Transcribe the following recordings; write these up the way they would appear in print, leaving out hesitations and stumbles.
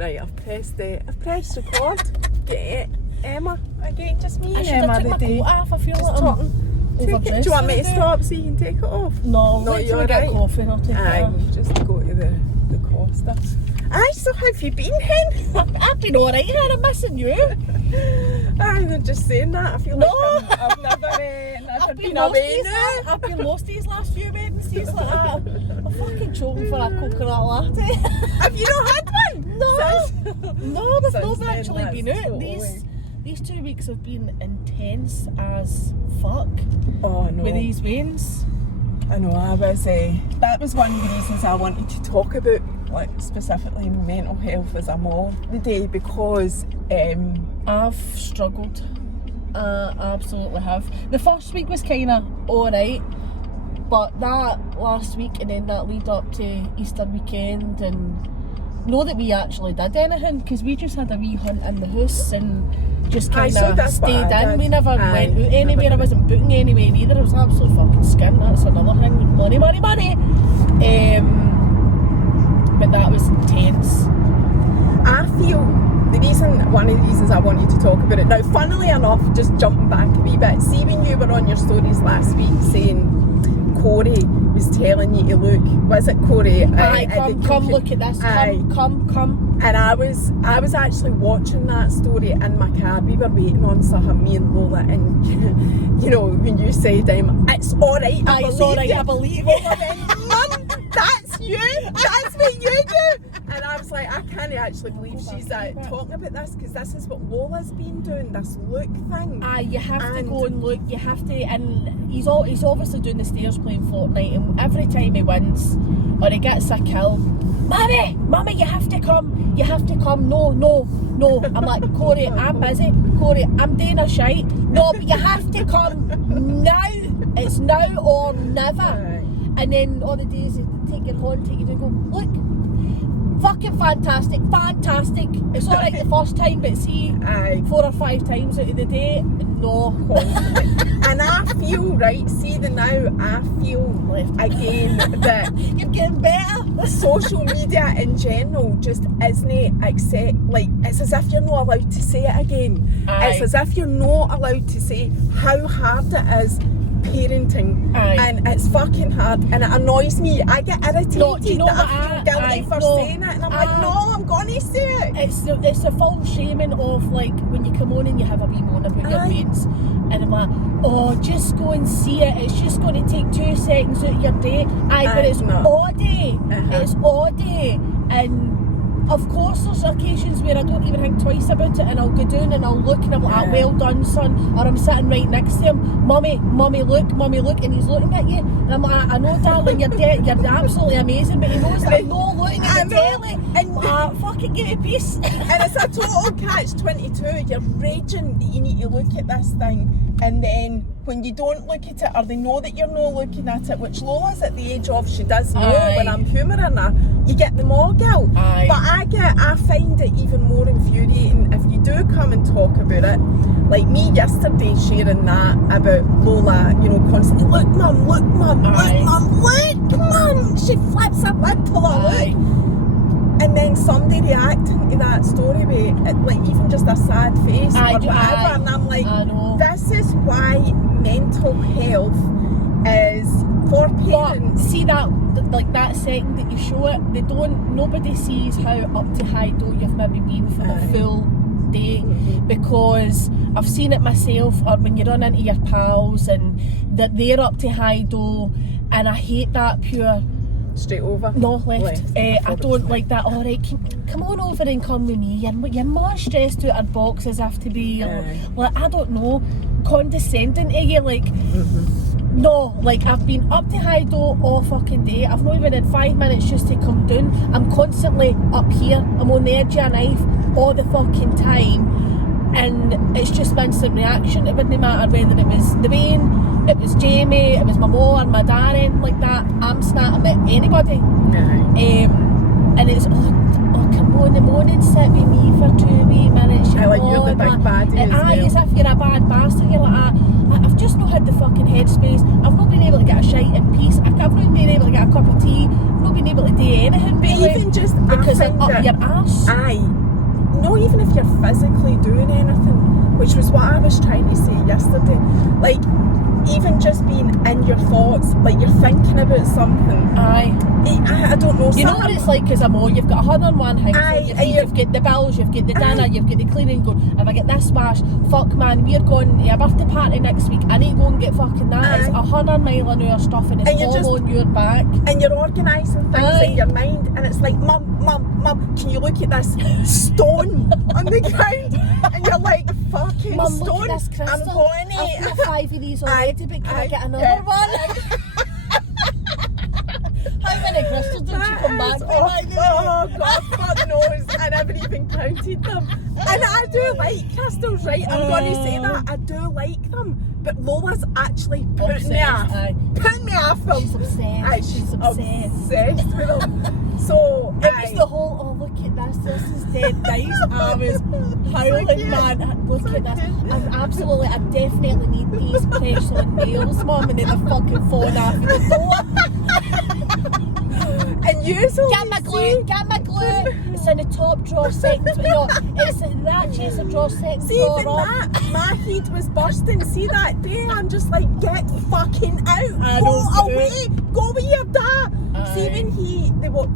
Right, I've pressed record. Get Emma again, just me and Emma I should have took my coat off. I feel just like I'm talking. Do overdressed. you want me to stop so you can take it off? No, wait till I get a coffee and I'll take it off. Just go to the Costa. Aye, so how have you been, Hen? I've been alright, and I'm missing you. Aye, they're just saying that. I feel No. like I've never been away now. I've been lost these last few Wednesdays like that. I'm fucking choking for a coconut latte. Have you not had one? No, they've Since not then, actually that's been out. totally- These 2 weeks have been intense as fuck Oh no. with these veins. I know, that was one of the reasons I wanted to talk about, like, specifically mental health as a mom today, because I've struggled. I absolutely have. The first week was kind of alright, but that last week and then that lead up to Easter weekend, and not that we actually did anything, because we just had a wee hunt in the house and just kind of stayed in. We never went out anywhere. I wasn't booking anywhere either. I was absolutely fucking skint. That's another thing. Money. But that was intense. I feel one of the reasons I wanted to talk about it now, funnily enough, just jumping back a wee bit, see when you were on your stories last week saying Corey was telling you to look, was it Corey? Aye, come look at this. Come. And I was actually watching that story in my cab. We were waiting on something, me and Lola, and you know, when you said it's alright, I believe you. Lola went, Mum, that's you, that's what you do. And I was like, I can't actually believe she's talking about this, because this is what Lola's been doing, this look thing. You have to go and look, you have to, and he's obviously doing the stairs playing Fortnite, and every time he wins or he gets a kill, Mummy, you have to come, no. I'm like, Corey, I'm busy, Corey, I'm doing a shite, no, but you have to come now, it's now or never. And then all the days you take your horn, take you to go, look, fucking fantastic. It's alright the first time, but see, 4 or 5 times out of the day, no. And I feel, I feel again that you're getting better. Social media in general just isn't it's as if you're not allowed to say it again. It's as if you're not allowed to say how hard it is parenting, and it's fucking hard, and it annoys me. I get irritated that I feel guilty for saying it, and I'm like, no, I'm gonna say it. It's a full shaming of, like, when you come on and you have a wee moan about your mates, and I'm like, oh, just go and see it, it's just going to take 2 seconds out of your day. But it's all day. It's all day. And of course there's occasions where I don't even think twice about it, and I'll go down and I'll look and I'm like, well done, son. Or I'm sitting right next to him, Mummy, look, and he's looking at you, and I'm like, I know, darling, you're absolutely amazing, but he knows that I'm not looking at the telly, and fucking give me peace. And it's a total catch-22. You're raging that you need to look at this thing, and then when you don't look at it, or they know that you're not looking at it, which Lola's at the age of, she does know when I'm humouring her, you get the more guilt. But I find it even more infuriating if you do come and talk about it. Like me yesterday sharing that about Lola, you know, constantly, look mum, look. She flips her lid till I look. And then somebody reacting to that story with, like, even just a sad face or whatever, and I'm like, this is why mental health is for parents. But see that second that you show it, nobody sees how up to high dough you've maybe been for the full day, because I've seen it myself, or when you run into your pals and that they're up to high dough, and I hate that pure straight over. No, left. I don't like that. All right, come on over and come with me. You're more stressed out our boxes have to be, like, I don't know, condescending to you, like. No, like, I've been up to high dough all fucking day. I've not even had 5 minutes just to come down. I'm constantly up here. I'm on the edge of a knife all the fucking time, and it's just instant reaction. It wouldn't matter whether it was the Wayne, it was Jamie, it was my mom or my Darren, like that. I'm snapping at anybody. And it's, oh come on, the morning sit with me for 2 wee minutes. I like you're the big baddie as well. As if you're a bad bastard. You're like, I've just not had the fucking headspace. I've not been able to get a shite in peace. I've not been able to get a cup of tea. I've not been able to do anything, Bailey. Even just because I it's find up that- your arse. Aye. No, even if you're physically doing anything, which was what I was trying to say yesterday. Like, even just being in your thoughts, like you're thinking about something. Aye. I don't know. You know what it's like as a mo, you've got 101 things Aye, on your and feet, you've got the bills, you've got the dinner, you've got the cleaning going, if I get this smash, fuck man, we're going to a birthday party next week, I need to go and get fucking that. It's 100 mile an hour stuff and it's all on your back. And you're organising things in your mind and it's like, Mum, can you look at this stone on the ground? And you're like, fucking Mum, stone, look at this crystal. I'm going to I've got 5 of these already, but can I get another one? How many crystals did you come back with? Oh God, fuck knows. I never even counted them. And I do like crystals, right? I'm going to say that. I do like them. But Lola's actually putting me off. Putting me off them. She's obsessed. Aye, she's obsessed with them. So, it was the whole, oh look at this is dead nice. I was howling, man. Look at this. I definitely need these porcelain nails, Mum, and then they're fucking falling off of the door. And usually get my glue. It's in the top drawer, second. No, it's in that chest of drawer, second drawer. Even that, my head was bursting. See that day, I'm just like, get fucking out. Go away. Go with your dad. See when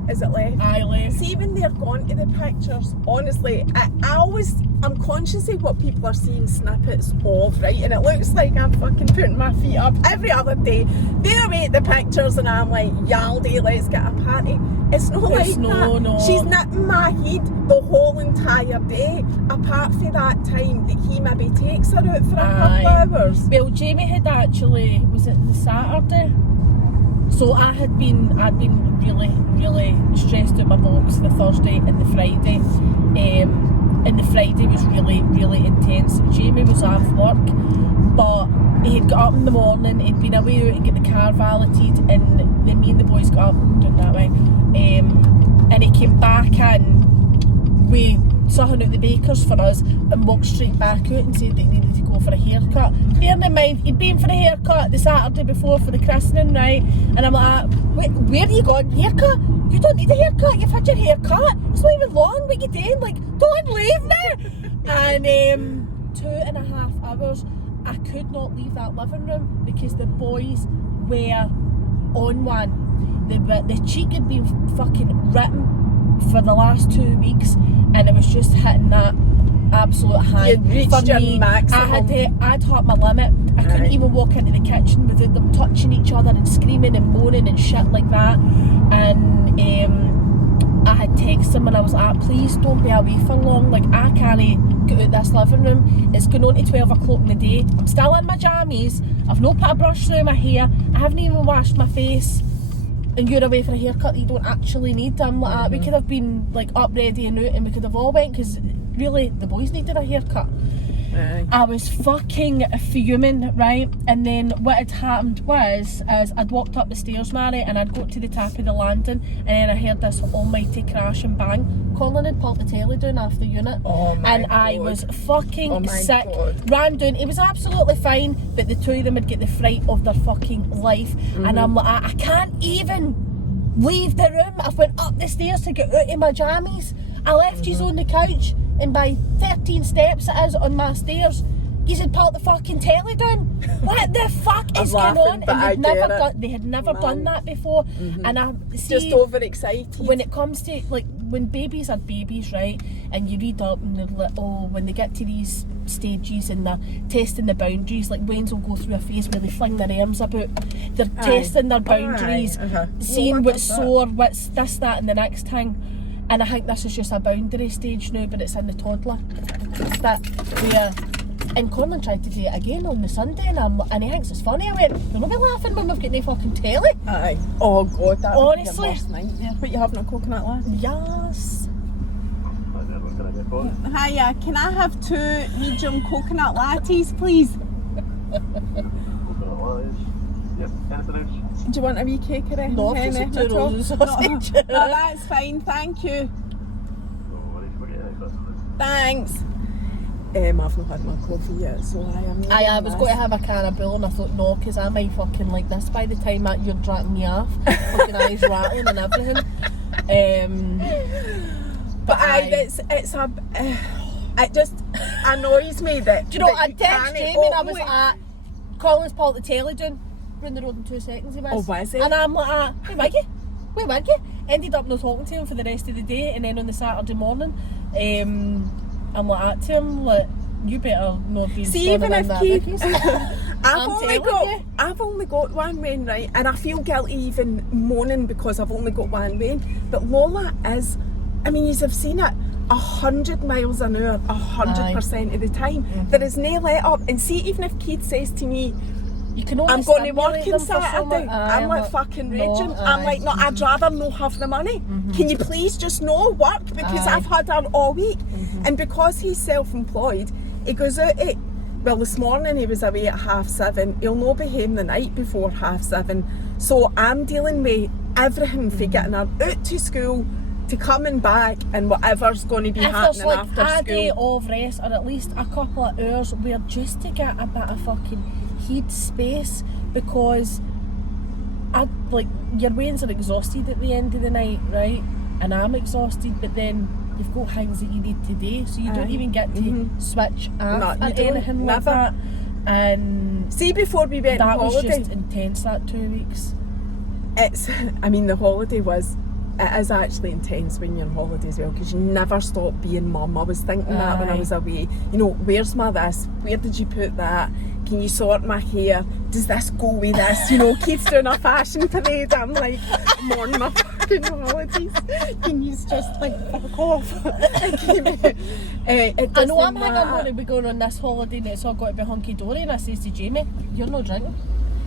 is it left? I left. See when they're gone to the pictures, honestly, I'm conscious of what people are seeing snippets of, right? And it looks like I'm fucking putting my feet up every other day. They're away at the pictures and I'm like, yaldi, let's get a party. It's not like that. No. She's knitting my head the whole entire day, apart from that time that he maybe takes her out for a couple of hours. Well, Jamie had actually, was it the Saturday? So I'd been really, really stressed out my box the Thursday and the Friday. And the Friday was really, really intense. Jamie was off work, but he had got up in the morning, he'd been away out to get the car valeted, and then me and the boys got up, doing that way, and he came back in with something out the baker's for us and walked straight back out and said that he needed to go for a haircut. Bearing in mind, he'd been for a haircut the Saturday before for the christening, right? And I'm like, where are you going? Haircut? You don't need a haircut, you've had your haircut. It's not even long, what you doing? Like, don't leave me! And 2.5 hours, I could not leave that living room because the boys were on one. The cheek had been fucking written for the last 2 weeks, and it was just hitting that absolute high. You'd reached your maximum. I'd hit my limit. I couldn't even walk into the kitchen without them touching each other and screaming and moaning and shit like that. And I had texted him and I was like, please don't be away for long. Like, I can't get out this living room. It's going on to 12 o'clock in the day. I'm still in my jammies. I've not put a brush through my hair. I haven't even washed my face. And you're away for a haircut that you don't actually need. I'm like, we could have been like up, ready and out, and we could have all went, because really the boys needed a haircut. I was fucking fuming, right? And then what had happened was, I'd walked up the stairs, Mary, and I'd got to the top of the landing, and then I heard this almighty crash and bang. Colin had pulled the telly down off the unit, and I was fucking sick. Ran down. It was absolutely fine, but the two of them would get the fright of their fucking life. And I'm like, I can't even leave the room. I went up the stairs to get out of my jammies. I left you on the couch, and by 13 steps it is on my stairs, you had pulled the fucking telly down. What the fuck is going on? And they had never done that before. And I see, just overexcited. When it comes to, like, when babies are babies, right, and you read up and they're like, oh, when they get to these stages and they're testing the boundaries, like Wayne's will go through a phase where they fling their arms about, they're testing their boundaries, seeing what's sore, what's this, that and the next thing. And I think this is just a boundary stage now, but it's in the toddler. That where, and Colin tried to do it again on the Sunday, and he thinks it's funny. I went, you'll not be laughing when we've got no fucking telly. Aye. Oh God, that honestly. Would be your worst nightmare. But you having a coconut latte? Yes. Hiya, can I have 2 medium coconut lattes, please? Yep, anything else? Do you want a wee cake or anything? No, just 2 rolls of sausage. No, that's fine, thank you. No worries, we'll get it. Thanks. I've not had my coffee yet, so I am. I was going to have a can of bull and I thought no, because I might fucking like this by the time that you're dragging me off. Fucking eyes rattling and everything. But it just annoys me that. Do you know, that I you text can't Jamie and I open was it. at Collins Paul to Telly doing round the road in 2 seconds he was. Oh, was he? And I'm like, where were you? Where were you? Ended up not talking to him for the rest of the day, and then on the Saturday morning, I'm like to him, like, you better not be See, even if Keith, I'm I've only got one vein, right, and I feel guilty even moaning because I've only got one vein. But Lola is, I mean, you have seen it 100 miles an hour, 100% of the time. Mm-hmm. There is no let up. And see, even if Keith says to me, you can only I'm going to work stimulate on them for so Saturday, much. I'm like fucking raging. No, I'm like, no, I'd rather not have the money. Can you please just not work, because I've had her all week. And because he's self-employed, he goes out at, well, this morning he was away at 7:30. He'll not be home the night before 7:30. So I'm dealing with everything for getting her out to school, to coming back, and whatever's going to be if happening there's like after a school. day of rest, or at least a couple of hours where just to get a bit of fucking heat space, because your brains are exhausted at the end of the night, right? And I'm exhausted, but then you've got things that you need to do, so you don't even get to switch off No, or you don't. anything like Never. that. And See, before we went that on was holiday, just intense, that 2 weeks. I mean, the holiday was, it is actually intense when you're on holiday as well, because you never stop being mum. I was thinking that when I was away, you know, where's my this, where did you put that, can you sort my hair, does this go with this, you know, Keith's doing a fashion parade, I'm like, I'm on my fucking holidays, can you just like fuck off. I know I'm going to be going on this holiday and it's all got to be hunky-dory, and I says to Jamie, you're not drinking,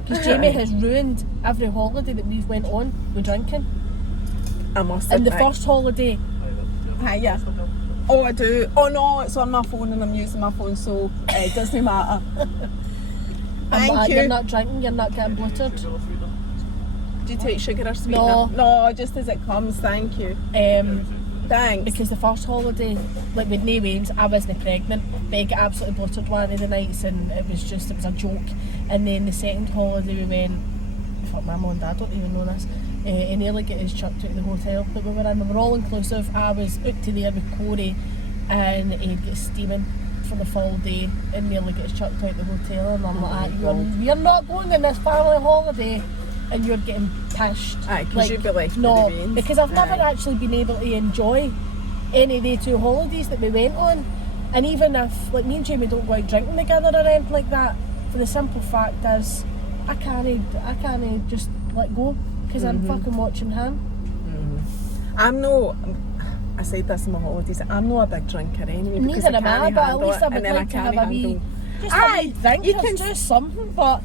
because Jamie has ruined every holiday that we've went on with drinking. I must And the admit. first holiday, Yeah. Oh, I do. Oh no, it's on my phone and I'm using my phone, so it doesn't matter. Thank you. you're not drinking, you're not getting bluttered. Do you take sugar or sweetener? No, just as it comes, thank you. Thanks. Because the first holiday, like with no wains, I wasn't pregnant, but I got absolutely bluttered one of the nights, and it was a joke. And then the second holiday we went, fuck, my mum and dad don't even know this, he nearly got us chucked out of the hotel that we were in. We were all inclusive. I was out to there with Corey, and he'd get steaming for the full day and nearly get us chucked out of the hotel, and I'm like, you're not going on this family holiday and you're getting pished. Aye, because you'd be like, no, the veins. because I've never actually been able to enjoy any of the 2 holidays that we went on. And even if, like, me and Jamie don't go out drinking together or anything like that, for the simple fact is I can't just let go, because I'm fucking watching him. I'm no, I said this in my holidays, I'm not a big drinker anyway. because Neither am I, can't but at handle least it, I would and then like to have can't a wee, handle- just a wee drink, you or can do something, but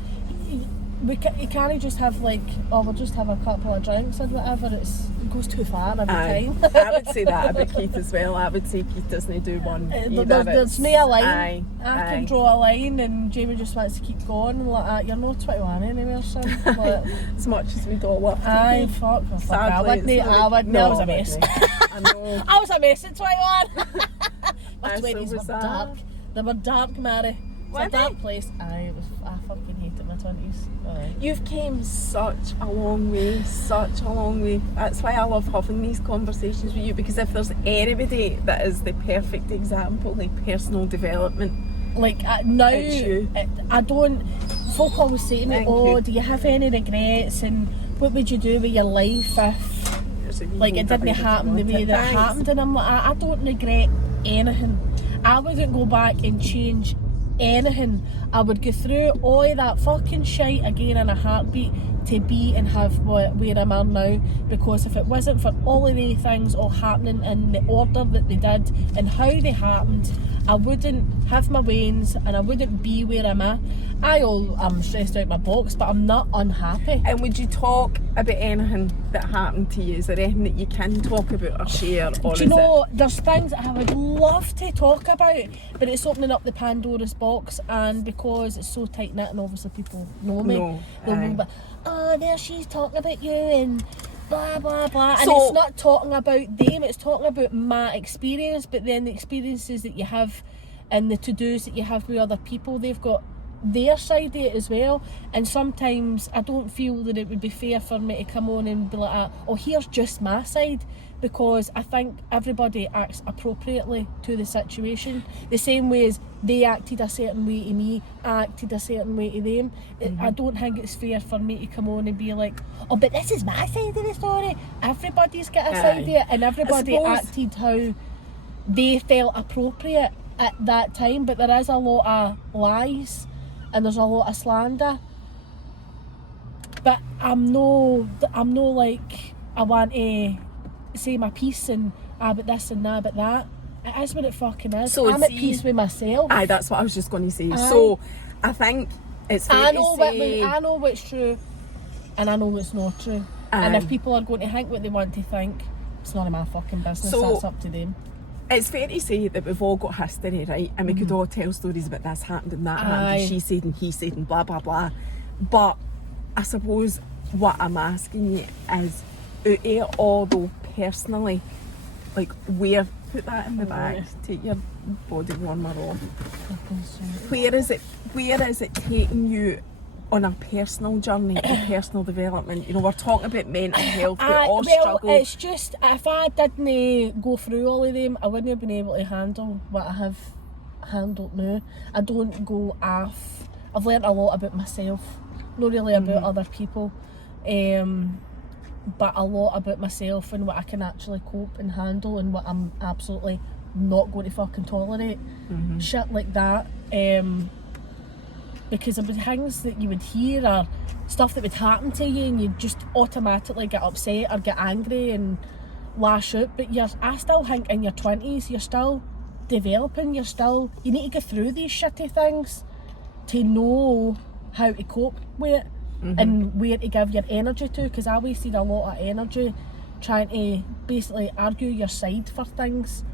you can't just have like, oh, we'll just have a couple of drinks or whatever. It goes too far every time. I would say that about Keith as well. I would say Keith doesn't do one either. There's no line. Aye, I can draw a line, and Jamie just wants to keep going, and like, you're not 21 anyway, son. Like, as much as we don't love to aye, be. fuck. Sadly, I wouldn't. I was a mess. I know. I was a mess at 21. My Aye, so 20s was were I. dark. They were dark, Mary. It's Were a dark they? place. I fucking hated my 20s. Aye. You've came such a long way, That's why I love having these conversations with you, because if there's anybody that is the perfect example of personal development, Like now, it's you. I don't. Folk always say to me, Thank "Oh, you. do you have any regrets? And what would you do with your life if, like, it didn't happen the way that it happened?" And I'm like, I don't regret anything. I wouldn't go back and change anything. I would go through all of that fucking shite again in a heartbeat to be and have where I'm at now, because if it wasn't for all of the things all happening in the order that they did and how they happened, I wouldn't have my wains and I wouldn't be where I'm at. I'm stressed out my box, but I'm not unhappy. And would you talk about anything that happened to you? Is there anything that you can talk about or share? Or Do you know, there's things that I would love to talk about, but it's opening up the Pandora's box, and because it's so tight knit and obviously people know me, No, they'll aye. know, but oh, there she's talking about you, and blah, blah, blah. And So- it's not talking about them, it's talking about my experience, but then the experiences that you have and the to-dos that you have with other people, they've got their side of it as well. And sometimes I don't feel that it would be fair for me to come on and be like, oh, here's just my side, because I think everybody acts appropriately to the situation. The same way as they acted a certain way to me, I acted a certain way to them. I don't think it's fair for me to come on and be like, oh, but this is my side of the story. Everybody's got a side of it, and everybody acted how they felt appropriate at that time. But there is a lot of lies and there's a lot of slander. But I'm no like, I want to say my piece and but this and that, but that. It is what it fucking is. So I'm at peace with myself. Aye, that's what I was just going to say. So I think it's fair to say... I know what's true and I know what's not true. And if people are going to think what they want to think, it's none of my fucking business. So- That's up to them. It's fair to say that we've all got history, right? And we could all tell stories about this happened and that happened, and she said and he said and blah, blah, blah. But I suppose what I'm asking you is, out of all though, personally, like, where... Put that in the bag. Take your body warmer off. Where is it taking you on a personal journey and personal development? You know, we're talking about mental health, we all struggle. It's just, if I didn't go through all of them, I wouldn't have been able to handle what I have handled now. I don't go off. I've learnt a lot about myself, not really about other people, but a lot about myself and what I can actually cope and handle and what I'm absolutely not going to fucking tolerate. Shit like that. Because there would be things that you would hear or stuff that would happen to you and you just automatically get upset or get angry and lash out. But I still think in your 20s, you're still developing, you need to go through these shitty things to know how to cope with it. And where to give your energy to, because I wasted a lot of energy trying to basically argue your side for things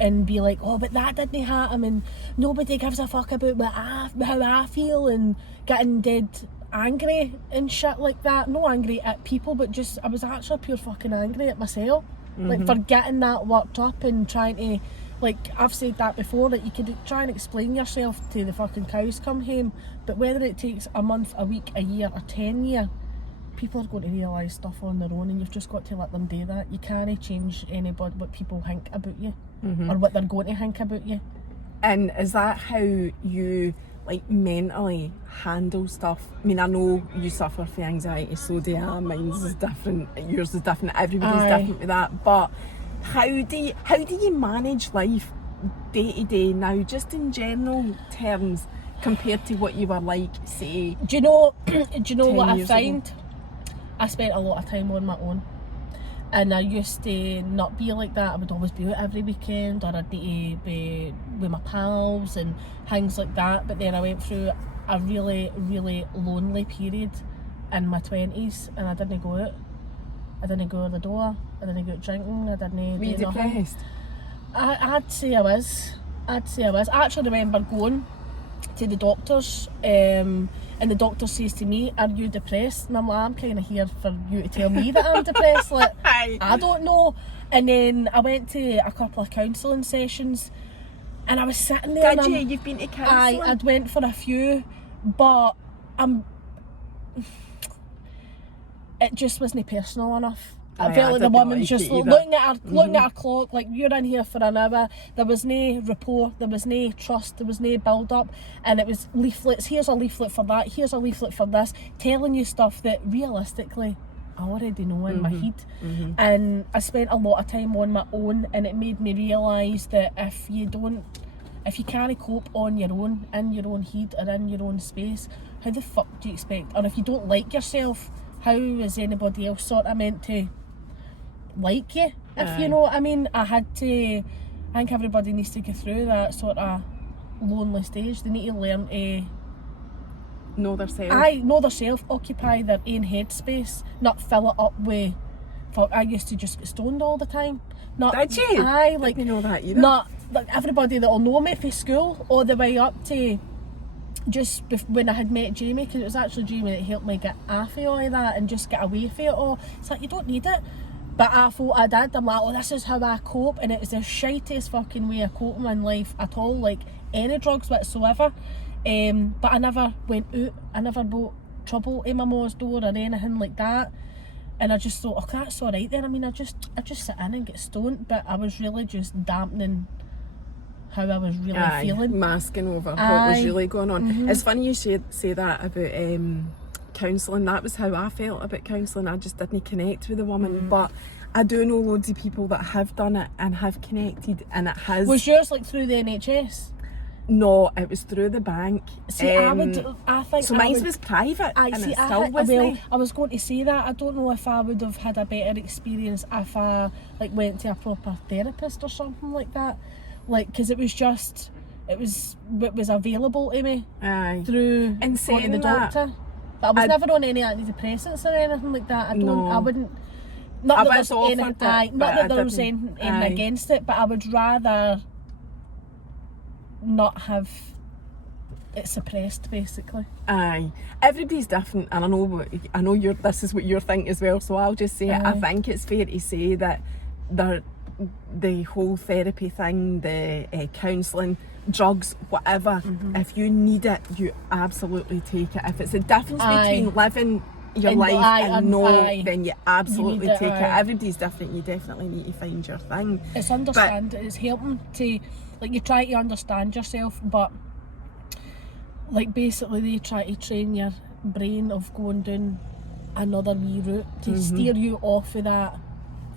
and be like, oh, but that didn't happen and nobody gives a fuck about how I feel, and getting dead angry and shit like that. Not angry at people, but just I was actually pure fucking angry at myself, like for getting that worked up and trying to, like I've said that before, that you could try and explain yourself to the fucking cows come home, but whether it takes a month, a week, a year or 10 years, people are going to realise stuff on their own, and you've just got to let them do that. You can't change anybody, what people think about you or what they're going to think about you. And is that how you like mentally handle stuff? I mean, I know you suffer from anxiety, so do I. Mine's is different, yours is different, everybody's different with that. But how do you manage life day to day now, just in general terms, compared to what you were like, say, do you know what I years find ago? I spent a lot of time on my own, and I used to not be like that. I would always be out every weekend, or I'd need to be with my pals and things like that. But then I went through a really, really lonely period in my 20s, and I didn't go out. I didn't go to the door. I didn't go out drinking. I didn't. Were you depressed? I'd say I was. I actually remember going to the doctors, and the doctor says to me, "Are you depressed?" And I'm like, "I'm kind of here for you to tell me that I'm depressed." Like, I don't know. And then I went to a couple of counselling sessions, and I was sitting there. Did you? You've been to counselling? I'd went for a few, but it just wasn't personal enough. I felt like the woman's just looking at her clock, like, you're in here for an hour. There was no rapport, there was no trust, there was no build up, and it was leaflets. Here's a leaflet for that, here's a leaflet for this, telling you stuff that realistically I already know in my head. And I spent a lot of time on my own, and it made me realise that if you can't cope on your own, in your own head or in your own space, how the fuck do you expect? Or if you don't like yourself, how is anybody else sort of meant to like you, if you know what I mean? I think everybody needs to go through that sort of lonely stage. They need to learn to know themselves. Know themselves, occupy their own headspace, not fill it up with fuck. I used to just get stoned all the time. Did you? Like, didn't know that either. Not like everybody that'll know me from school all the way up to when I had met Jamie, because it was actually Jamie that helped me get off of all of that and just get away from it all. It's like, you don't need it. But I thought I did. I'm like, oh, this is how I cope. And it was the shittiest fucking way of coping in life at all, like any drugs whatsoever. But I never went out. I never brought trouble in my mom's door or anything like that. And I just thought, oh, that's all right then. I mean, I just sit in and get stoned. But I was really just dampening how I was really feeling. Masking over what was really going on. It's funny you say that about counselling. That was how I felt about counselling. I just didn't connect with the woman. But I do know loads of people that have done it and have connected, and it has... Was yours like through the NHS? No, it was through the bank. See, I think so mine was private, and it still was. Well, I was going to say that. I don't know if I would have had a better experience if I like went to a proper therapist or something like that. Like, because it was available to me through and going to the doctor. But I was never on any antidepressants or anything like that. I wouldn't. Not that there was anything against it, but I would rather not have it suppressed, basically. Aye, everybody's different, and I know this is what you're thinking as well. So I'll just say it. I think it's fair to say that the whole therapy thing, the counselling, drugs, whatever, if you need it, you absolutely take it. If it's a difference between living your life and then you absolutely take it. Everybody's different. You definitely need to find your thing. It's understanding. It's helping to, like, you try to understand yourself, but like basically they try to train your brain of going down another wee route to steer you off of that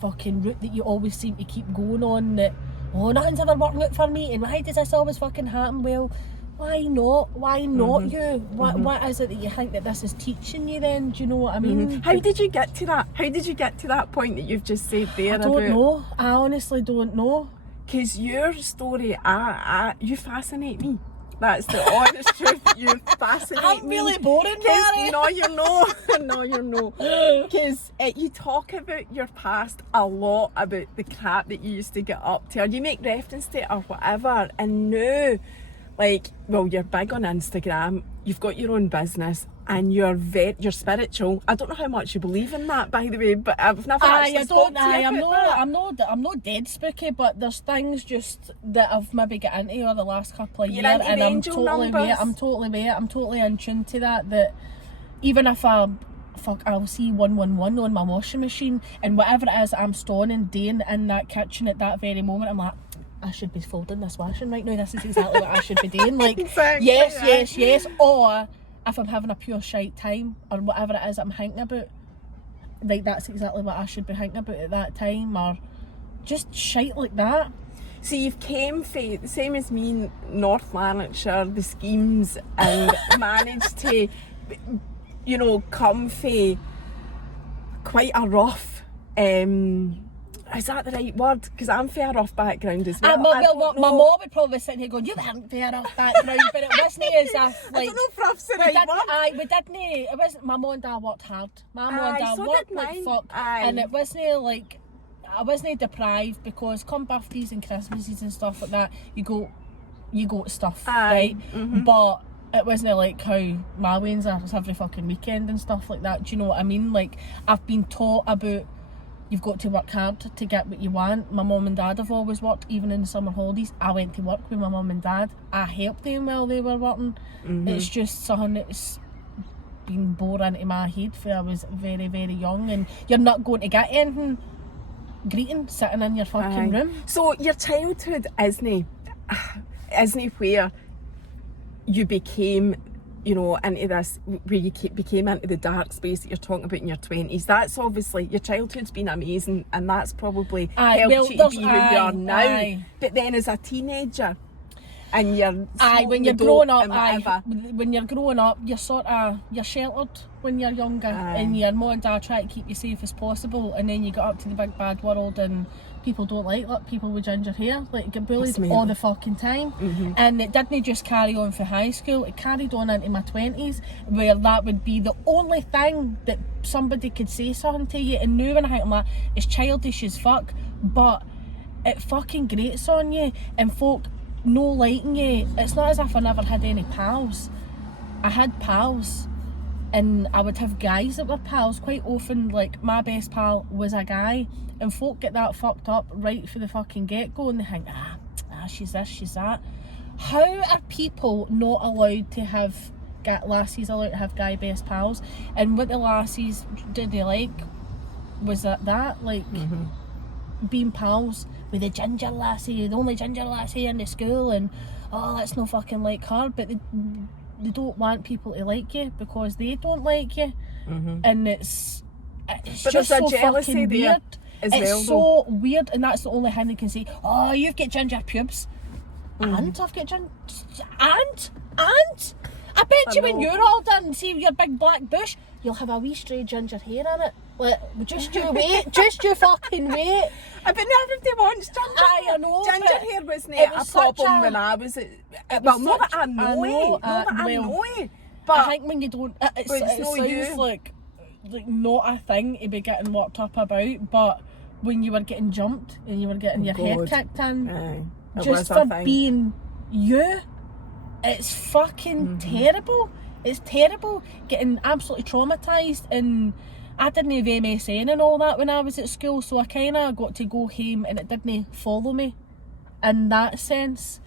fucking route that you always seem to keep going on, that, oh, nothing's ever working out for me, and why does this always fucking happen? Well, why not you? What is it that you think that this is teaching you then? Do you know what I mean? How did you get to that? How did you get to that point that you've just said there? I don't know. I honestly don't know. Because your story, you fascinate me. That's the honest truth. You fascinate me. I'm really boring, Mary. No, you're not. No, you're not. Because you talk about your past a lot, about the crap that you used to get up to, or you make reference to it or whatever. And now, like, well, you're big on Instagram. You've got your own business, and you're spiritual. I don't know how much you believe in that, by the way, but I've never actually spoken to you about that. I'm not dead spooky, but there's things just that I've maybe got into over the last couple of years, and I'm totally in tune to that. That even if I'll see 111 on my washing machine, and whatever it is I'm stoning doing in that kitchen at that very moment, I'm like, I should be folding this washing right now. This is exactly what I should be doing. Like, exactly, yes. Or if I'm having a pure shite time, or whatever it is I'm thinking about, like, that's exactly what I should be thinking about at that time, or just shite like that. So you've came for, the same as me, North Lanarkshire, the schemes, and managed to, you know, come for quite a rough, is that the right word? Because I'm from a rough background as well. My mum would probably be sitting here going, you haven't from a rough background, but it wasn't as if, like... I don't know if rough's the right word. We didn't, it wasn't, my mum and dad worked hard. My mum and dad worked like fuck. And it wasn't like, I wasn't deprived, because come birthdays and Christmases and stuff like that, you go to stuff, right? But it wasn't like how my wains are, it's every fucking weekend and stuff like that. Do you know what I mean? Like, I've been taught about, you've got to work hard to get what you want. My mum and dad have always worked, even in the summer holidays. I went to work with my mum and dad. I helped them while they were working. It's just something that's been born into my head when I was very, very young. And you're not going to get anything greeting sitting in your fucking room. So your childhood isn't where you became, you know, into this, where you became into the dark space that you're talking about in your 20s. That's obviously, your childhood's been amazing, and that's probably helped you to be who you are now. But then as a teenager, and when you're growing up, you're sort of, you're sheltered when you're younger, and your mum and dad try to keep you safe as possible, and then you get up to the big bad world, and people don't like people with ginger hair, like, get bullied all the fucking time. And it didn't just carry on for high school, it carried on into my 20s, where that would be the only thing that somebody could say something to you. And now when I think I'm like, it's childish as fuck, but it fucking grates on you, and folk no liking you. It's not as if I never had any pals. I had pals, and I would have guys that were pals. Quite often, like, my best pal was a guy, and folk get that fucked up right for the fucking get-go, and they think, she's this, she's that. How are people not allowed to have, lassies allowed to have guy best pals? And what the lassies did they like? Was that like, being pals with the ginger lassie, the only ginger lassie in the school, and let's not fucking like her, but they don't want people to like you because they don't like you, and it's But just there's a so jealousy fucking there weird. as It's well, so weird, and that's the only thing they can say. Oh, you've got ginger pubes, and I've got ginger, and I bet you when you're older and see your big black bush, you'll have a wee stray ginger hair in it. Like, just you wait, just you fucking wait. But not everybody wants ginger hair. I know, Ginger but hair wasn't it a was problem such a- when I was at... it Well, was not that such- I know it. Not that I well, know it. I But think when you don't, it But it's not sounds you. like not a thing to be getting worked up about, but when you were getting jumped and you were getting your head God. kicked in, aye, it just was a for thing. being you, it's fucking terrible. It's terrible. Getting absolutely traumatised, and I didn't have MSN and all that when I was at school, so I kind of got to go home and it didn't follow me in that sense.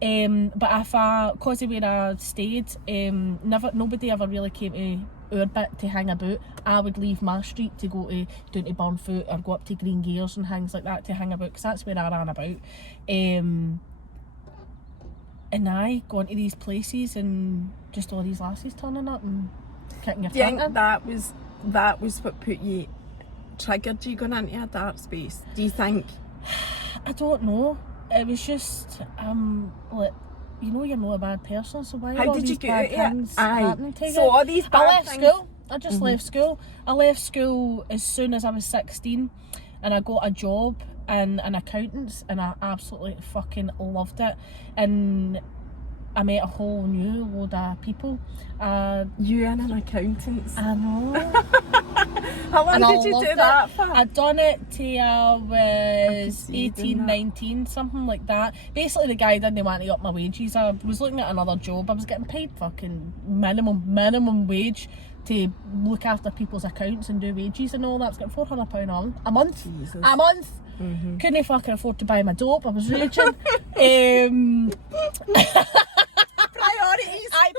But if because of where I stayed, nobody ever really came to our bit to hang about. I would leave my street to go to down to Burnfoot or go up to Green Gears and things like that to hang about, because that's where I ran about. And I go into these places and just all these lassies turning up and kicking your Do you front think in. that was what triggered you going into a dark space? Do you think? I don't know. It was just like, you're not a bad person, so why are How all did these you get bad out of it? things Aye. happening to you? So all these I bad left things. school. I just left school. I left school as soon as I was 16, and I got a job in an accountant's, and I absolutely fucking loved it. And I met a whole new load of people. You and an accountant's. I know. How long And I did you loved do it. that for? I'd done it till I was see you doing 18, that. 19, something like that. Basically, the guy didn't want to up my wages. I was looking at another job. I was getting paid fucking minimum wage to look after people's accounts and do wages and all that. I was getting £400 a month. Jesus. A month. Couldn't fucking afford to buy my dope. I was raging. Priorities.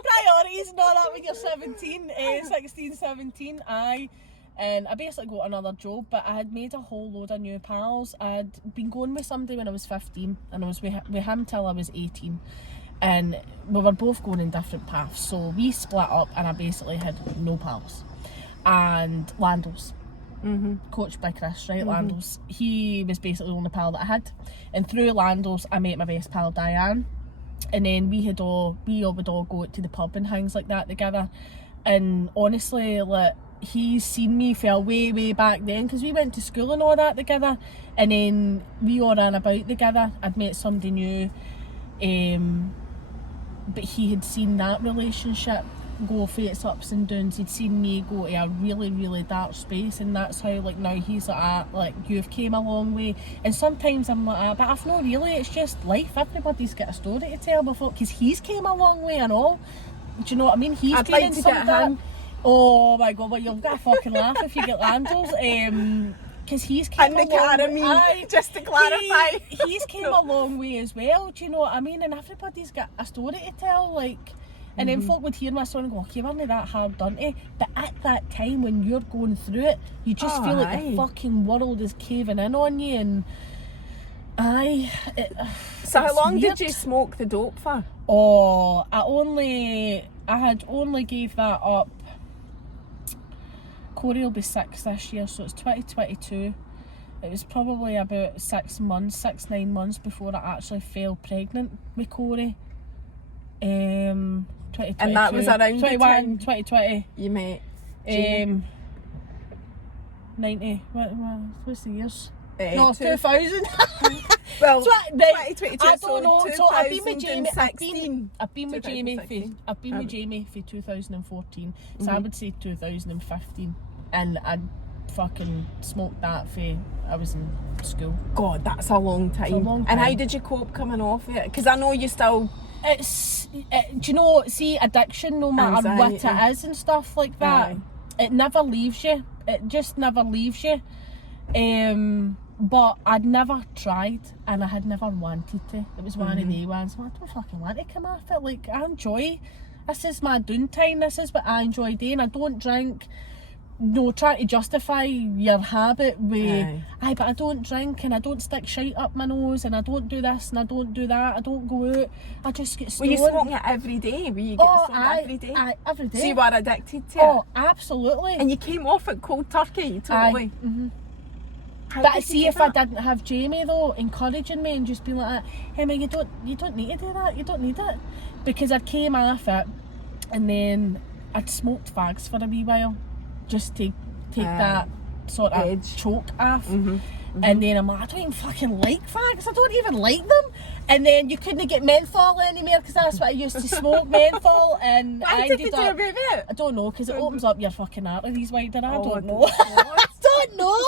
Priorities, not that when you're 16, 17, aye. And I basically got another job, but I had made a whole load of new pals. I'd been going with somebody when I was 15, and I was with him till I was 18. And we were both going in different paths, so we split up, and I basically had no pals. And Landos, coached by Chris, right? Landos, he was basically the only pal that I had. And through Landos, I met my best pal Diane. And then we would all go to the pub and things like that together. And honestly, like, he's seen me for way back then, because we went to school and all that together, and then we all ran about together. I'd met somebody new, but he had seen that relationship go for its ups and downs. He'd seen me go to a really dark space, and that's how, like, now he's like, you've came a long way. And sometimes I'm like, but I've not really, it's just life. Everybody's got a story to tell before, because he's came a long way and all. Do you know what I mean? He's I'd been like in to some get dark. him. Oh my god, well, you'll get a fucking laugh if you get Landos. Because he's came And the a long caramel, way. just to clarify. He's came a long way as well, do you know what I mean? And everybody's got a story to tell, like. And then folk would hear my song and go, okay, we're not that hard done to. But at that time, when you're going through it, you just feel like the fucking world is caving in on you. And So how it's long weird. did you smoke the dope for? Oh, I had only gave that up. Corey will be 6 this year, so it's 2022. It was probably about 9 months before I actually fell pregnant with Corey. 2022. And that was around the 21, time 2020. you met Jamie? 90. What's the years? No, 2000. Well, 2022. I so don't know. So I've been with Jamie. 2016. I've been with Jamie. 2016. I've been with Jamie for 2014. So I Mm-hmm. would say 2015, and I fucking smoked that for I was in school. God, that's a long time. It's a long And how time. did you cope coming off it? Because I know you still do you know, see, addiction, no matter what it is and stuff like that, it never leaves you. It just never leaves you. But I'd never tried, and I had never wanted to. It was one of the ones, I don't fucking want to come off it. Like, I enjoy, this is my downtime, this is what I enjoy doing. I don't drink. No, trying to justify your habit with, but I don't drink, and I don't stick shite up my nose, and I don't do this, and I don't do that, I don't go out, I just get stoned. Were you smoking it every day? Were you getting stoned every day? Every day. So you were addicted to it? Oh, absolutely. And you came off it cold turkey, totally? But see, if I didn't have Jamie though encouraging me and just being like, Emma, you don't need to do that, you don't need it, because I came off it, and then I'd smoked fags for a wee while, just to take that sort of edge, choke off. And then I'm like, I don't even fucking like fags, I don't even like them. And then you couldn't get menthol anymore, because that's what I used to smoke, menthol. And I ended up, I don't know, because it opens up your fucking arteries wider. I don't know. I don't know.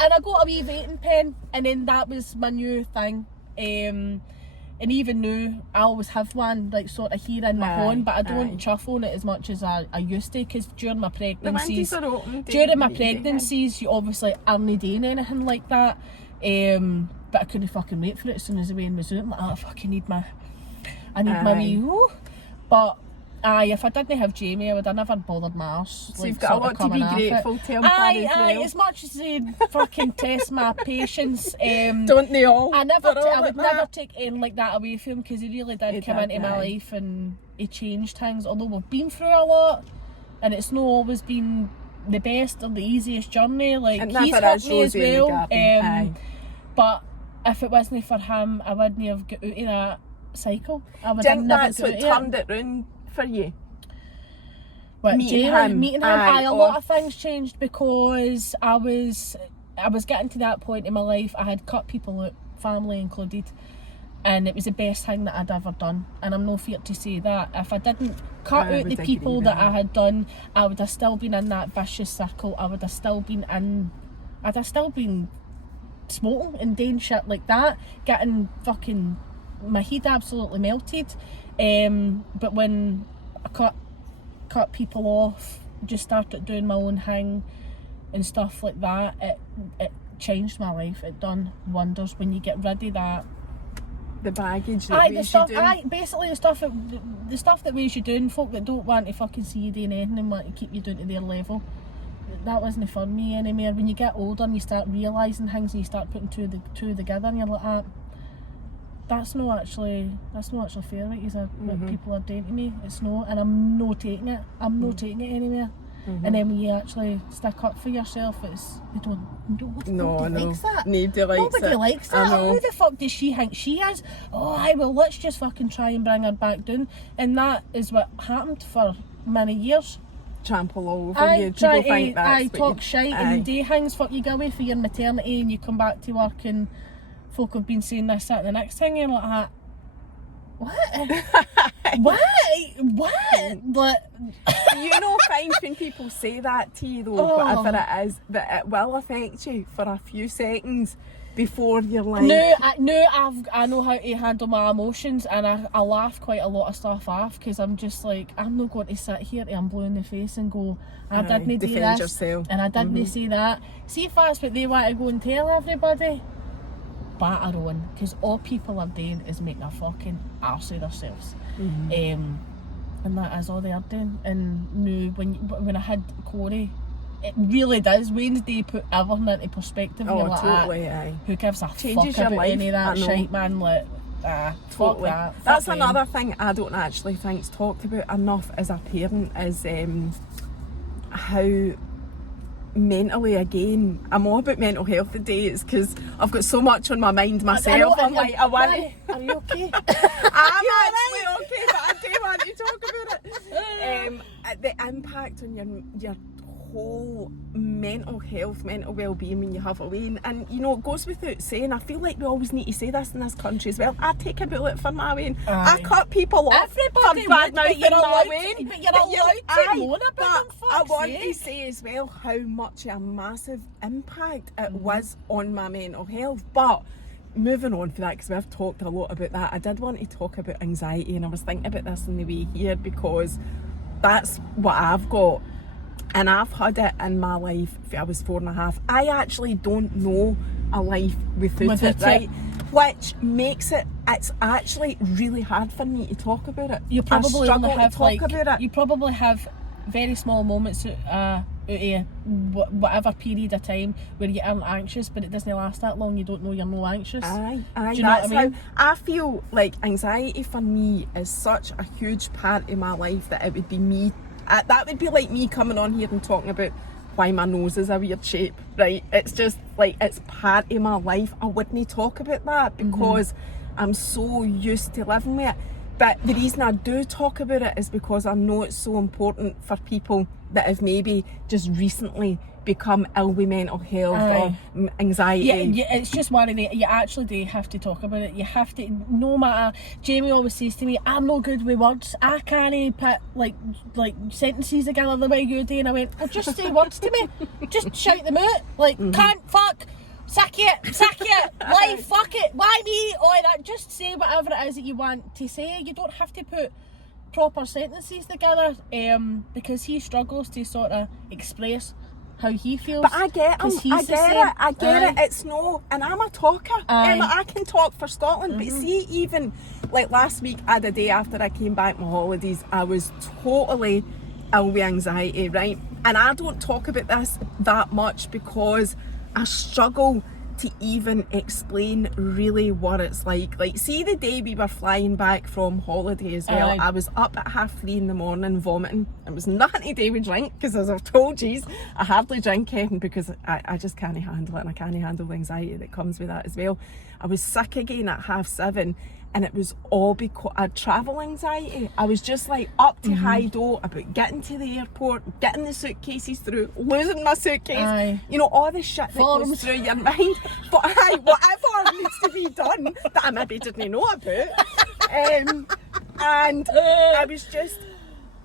And I got a wee vaping pen, and then that was my new thing. And even now, I always have one, like, sort of here in my home, but I don't chuff on it as much as I used to, because during my pregnancies, you obviously aren't doing anything like that. But I couldn't fucking wait for it as soon as the wean was out. I'm like, I fucking need my wee woo. But if I didn't have Jamie, I would have never bothered my arse. So you've got a lot to be grateful to him for as well. As much as they fucking test my patience. Don't they all? I would never take anything like that away from him, because he really did come into my life, and he changed things. Although we've been through a lot, and it's not always been the best or the easiest journey. Like, he's helped me as well. But if it wasn't for him, I wouldn't have got out of that cycle. I would have never that's what turned it round for you? What, meeting him. A lot of things changed, because I was getting to that point in my life. I had cut people out, family included, and it was the best thing that I'd ever done. And I'm no fear to say that if I didn't cut out the people that I had done, I would have still been in that vicious circle. I'd have still been smoking and doing shit like that, getting fucking my head absolutely melted. But when I cut people off, just started doing my own thing and stuff like that, it changed my life. It done wonders when you get rid of that, the baggage that weighs you down. Basically the stuff that weighs you down, folk that don't want to fucking see you doing anything and want to keep you down to their level. That wasn't for me anymore. When you get older and you start realising things, and you start putting two together, and you're like, that's not actually fair, right? What people are doing to me. It's not, and I'm not taking it. I'm not taking it anymore. And then when you actually stick up for yourself, nobody likes that. Nobody likes that. Who the fuck does she think she is? Well, let's just fucking try and bring her back down. And that is what happened for many years. Trample all over you. People think that's talk shite and do things. Fuck, you go away for your maternity and you come back to work and folk have been saying this, that, and the next thing, and you're like, what? But you know, find when people say that to you though, whatever it is, that it will affect you for a few seconds before you're like... I know how to handle my emotions, and I laugh quite a lot of stuff off, because I'm just like, I'm not going to sit here to blue in the face and go, I didn't do this, yourself. And I didn't say that. See if that's what they want to go and tell everybody, batter on, because all people are doing is making a fucking arse of themselves. And that is all they are doing. And now, when I had Corey, it really does. Wednesday put everything into perspective. And you're like, totally, who gives a changes fuck your about life. any of that shite, man? Like, totally. Fuck that. That's another thing I don't actually think's talked about enough as a parent, is how mentally, again, I'm all about mental health today. It's because I've got so much on my mind myself. I'm like, I want to... Are you okay? I'm actually okay, but I do want to talk about it. The impact on your whole mental health, mental well-being when you have a wean. And you know, it goes without saying, I feel like we always need to say this in this country as well, I take a bullet for my wean. I cut people off. Everybody would, but you're allowed to moan about them. I want to say as well how much a massive impact it was on my mental health, but moving on for that, because we've talked a lot about that, I did want to talk about anxiety, and I was thinking about this on the way here because that's what I've got, and I've had it in my life since I was 4.5. I actually don't know a life without it, right? Which makes it's actually really hard for me to talk about it. You probably I only struggle have to talk about it. You probably have very small moments out of whatever period of time where you aren't anxious, but it doesn't last that long. You don't know you're no anxious. Aye, Do you know what I mean? How I feel like anxiety for me is such a huge part of my life that it would be me. That would be like me coming on here and talking about why my nose is a weird shape, right? It's just like, it's part of my life. I wouldn't talk about that because I'm so used to living with it. But the reason I do talk about it is because I know it's so important for people that have maybe just recently become ill with mental health or anxiety. Yeah, it's just one of the, you actually do have to talk about it. You have to, no matter, Jamie always says to me, I'm no good with words. I can't put like sentences together the way you do. And I went, well, just say words to me. Just shout them out. Like, can't, fuck, suck it, life, fuck it, why me, all that. Just say whatever it is that you want to say. You don't have to put proper sentences together, because he struggles to sort of express how he feels. But I get him. I get it. It's no, and I'm a talker. Emma, I can talk for Scotland. But see, even like last week, I had a day after I came back from my holidays, I was totally ill with anxiety, right? And I don't talk about this that much because I struggle to even explain really what it's like. Like, see the day we were flying back from holiday as well, I was up at 3:30 in the morning vomiting. It was nothing to do with drink, because as I've told you, I hardly drink anything because I just can't handle it, and I can't handle the anxiety that comes with that as well. I was sick again at 7:30, and it was all because I had travel anxiety. I was just like up to high do about getting to the airport, getting the suitcases through, losing my suitcase, you know, all the shit that goes through your mind. But whatever needs to be done that I maybe didn't know about. And I was just,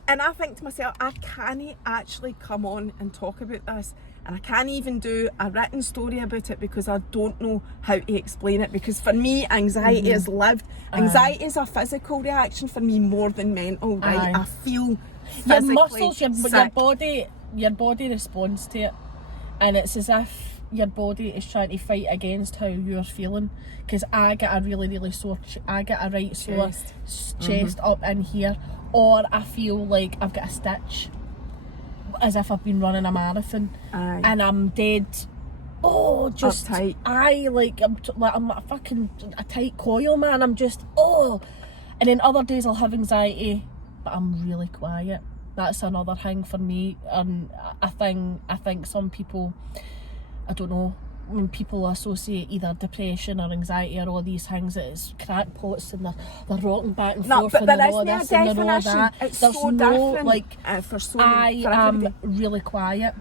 and I think to myself, I can't actually come on and talk about this. And I can't even do a written story about it because I don't know how to explain it. Because for me, anxiety is lived. Anxiety is a physical reaction for me more than mental, right? I feel your muscles, sick. your body responds to it, and it's as if your body is trying to fight against how you're feeling. Because I get a really, really sore, sore chest up in here, or I feel like I've got a stitch, as if I've been running a marathon, and I'm dead. Oh, just uptight. I'm a fucking a tight coil, man. I'm just and then other days I'll have anxiety, but I'm really quiet. That's another thing for me, and I think some people, I don't know, when people associate either depression or anxiety or all these things, that it's crackpots and they're rocking back and forth and they're all this and they're all that. It's There's so no, different. like, I am really quiet.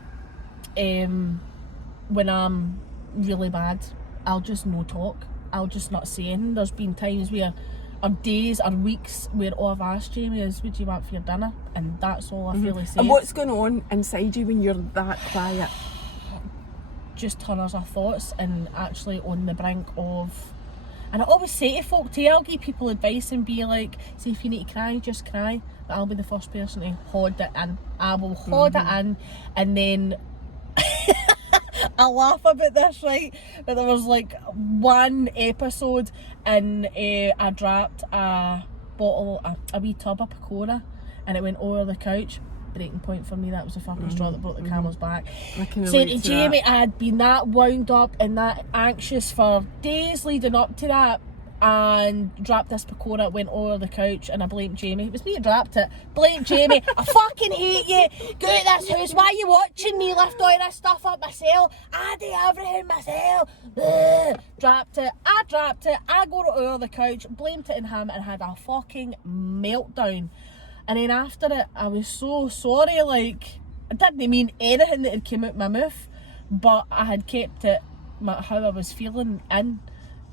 When I'm really bad, I'll just no talk. I'll just not say anything. There's been times where, or days or weeks where all I've asked Jamie is, what do you want for your dinner? And that's all I feel say. And what's going on inside you when you're that quiet? Just tons of thoughts, and actually on the brink of, and I always say to folk, I'll give people advice and be like, say if you need to cry, just cry, but I'll be the first person to hold it in. I will hold it in, and then I laugh about this, right? But there was like one episode and I dropped a wee tub of Pecora, and it went over the couch. Breaking point for me, that was the fucking straw that brought the camel's back. Saying to Jamie, I had been that wound up and that anxious for days leading up to that, and dropped this Pecora, went over the couch, and I blamed Jamie. It was me that dropped it. Blamed Jamie. I fucking hate you. Go to this house. Why are you watching me lift all this stuff up myself? I do everything myself. Dropped it. I dropped it. I got it over the couch, blamed it on him, and had a fucking meltdown. And then after it, I was so sorry, like, I didn't mean anything that had come out my mouth, but I had kept it, how I was feeling in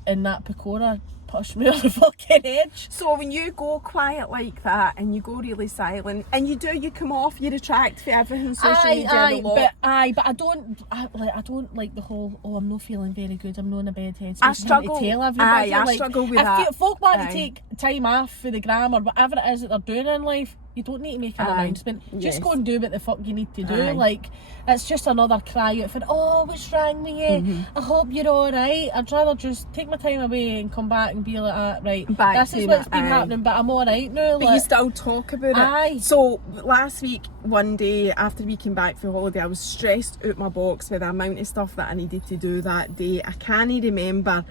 that Pecora push me on the fucking edge. So when you go quiet like that and you go really silent and you come off, you retract for everything social media and a lot. But I don't like the whole, I'm not feeling very good, I'm not in a bed head. I struggle. To tell everybody. I struggle with that. If folk want to take time off for the gram or whatever it is that they're doing in life, you don't need to make an announcement. Just go and do what the fuck you need to do. Like, it's just another cry out for, what's wrong with you? I hope you're alright. I'd rather just take my time away and come back and be like, right, this is what's been happening, but I'm alright now. But you still talk about it. So last week, one day after we came back for holiday, I was stressed out my box with the amount of stuff that I needed to do that day. I can't remember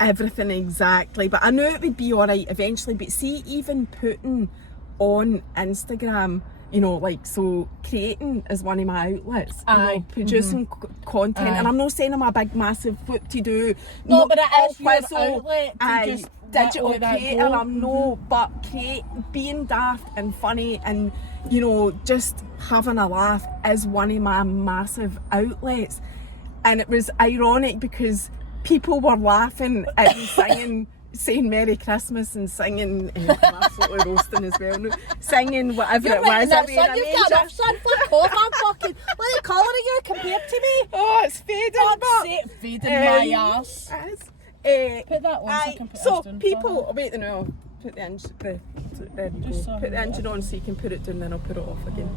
everything exactly, but I knew it would be alright eventually. But see, even putting on Instagram, so creating is one of my outlets, producing content, and I'm not saying I'm a big massive whoop to do, no, but it is your outlet to just digital creator, I'm no, but being daft and funny and just having a laugh is one of my massive outlets. And it was ironic because people were laughing at me singing, saying Merry Christmas and singing, I'm absolutely roasting as well now, singing whatever it was. You've got enough sun, fuck off, I'm fucking, what colour are you compared to me? Oh, it's fading, fading my ass. Put that on so I can put so this down. people, wait, no, I'll put the engine on so you can put it down, then I'll put it off again.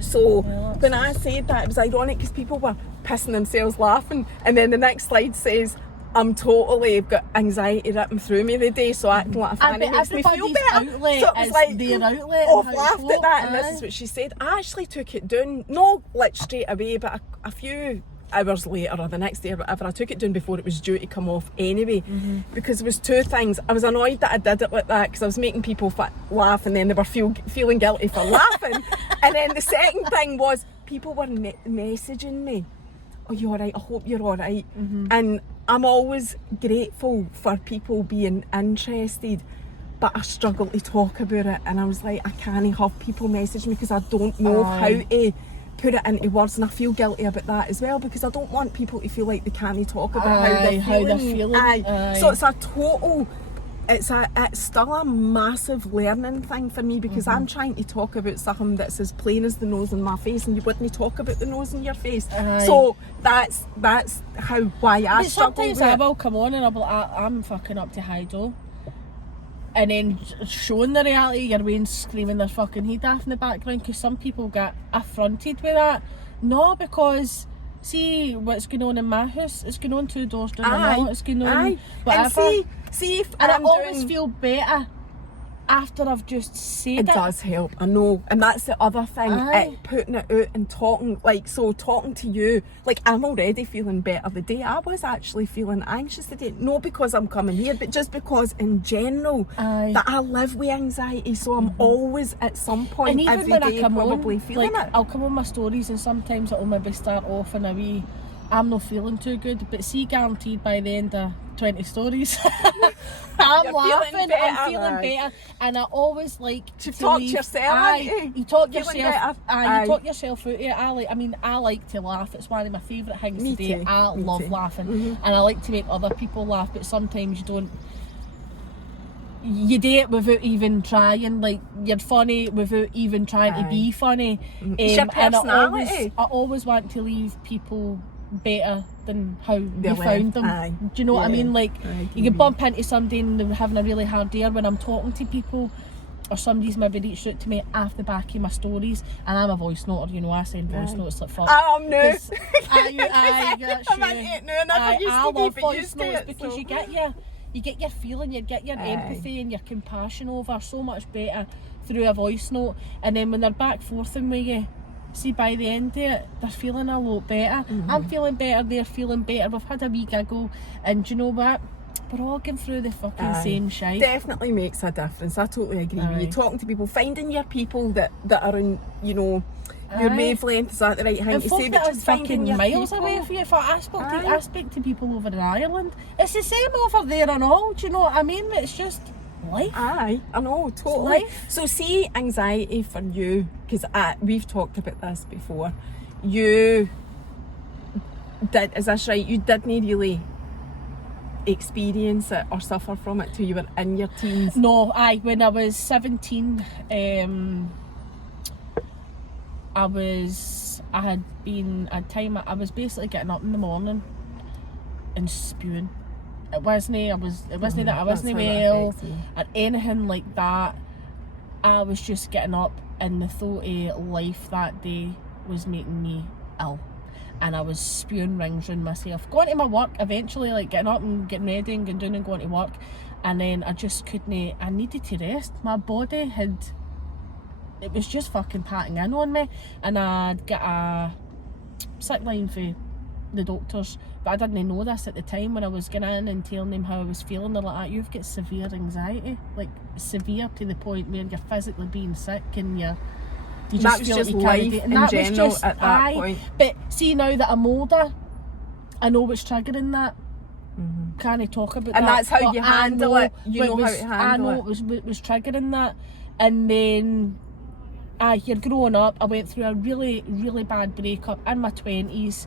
So when I said that, it was ironic because people were pissing themselves laughing, and then the next slide says, I'm totally got anxiety ripping through me the day, so acting like a fanny makes me feel better. Outlet so it was like, their outlet. I've laughed at that, and this is what she said. I actually took it down, not like straight away, but a few hours later or the next day or whatever. I took it down before it was due to come off anyway, because there was two things. I was annoyed that I did it like that because I was making people laugh, and then they were feeling guilty for laughing. And then the second thing was people were messaging me, "Oh, you alright? I hope you're alright." And I'm always grateful for people being interested, but I struggle to talk about it, and I was like, I can't have people message me because I don't know how to put it into words, and I feel guilty about that as well because I don't want people to feel like they can't talk about how they're feeling. So it's still a massive learning thing for me because I'm trying to talk about something that's as plain as the nose in my face, and you wouldn't talk about the nose in your face. So that's why I struggle with it. Sometimes I will come on and I'll be like, I'm fucking up to high dough, and then showing the reality, you're weighing screaming their fucking head off in the background because some people get affronted with that. No, because see what's going on in my house, it's going on 2 doors down the hall, it's going on whatever. And see if I always feel better after I've just said it. It does help, I know, and that's the other thing, putting it out and talking, talking to you, I'm already feeling better. The day I was actually feeling anxious today, not because I'm coming here, but just because in general that I live with anxiety, so I'm always at some point and even every when day I come probably on, feeling it. I'll come on my stories and sometimes it'll maybe start off in a wee, I'm not feeling too good, but see, guaranteed by the end of 20 stories I'm laughing, I'm feeling better, and I always like to talk to yourself. You talk yourself out of it. I like to laugh. It's one of my favourite things to do. I love laughing, and I like to make other people laugh, but sometimes you do it without even trying, you're funny without even trying to be funny. It's your personality. And I always want to leave people better than how you found them. Do you know what I mean? You can bump into somebody and they're having a really hard day, or when I'm talking to people or somebody's maybe reached out to me off the back of my stories, and I'm a voice noter, I send voice notes like fuck. I'm new. I love voice notes because you get your feeling, you get your empathy and your compassion over so much better through a voice note, and then when they're back forthing with you, see, by the end of it, they're feeling a lot better. I'm feeling better, they're feeling better, we've had a wee giggle, and do you know what? We're all going through the fucking same shite. Definitely makes a difference. I totally agree with you. Talking to people, finding your people that are in, your wavelength, is that the right thing to say? But just finding your miles people away from you. I speak to people over in Ireland. It's the same over there and all. Do you know what I mean? It's just life. I know, totally. So see, anxiety for you, because we've talked about this before. You did, is this right? You didn't really experience it or suffer from it till you were in your teens? No, when I was 17, I was basically getting up in the morning and spewing. It wasn't that I wasn't well or anything like that. I was just getting up, and the thought of life that day was making me ill. And I was spewing rings around myself. Going to my work eventually, like getting up and getting ready and going down and going to work. And then I just couldn't, I needed to rest. My body it was just fucking patting in on me. And I'd get a sick line for the doctors. But I didn't know this at the time when I was going in and telling them how I was feeling. They're like, you've got severe anxiety. Like severe to the point where you're physically being sick and you just that was feel just like you life can't. And in that general was just, at that point. But see, now that I'm older, I know what's triggering that. Can't I talk about and that? that's how you handle it. You know how to handle I know it. it was triggering that. And then you're growing up. I went through a really, really bad breakup in my 20s,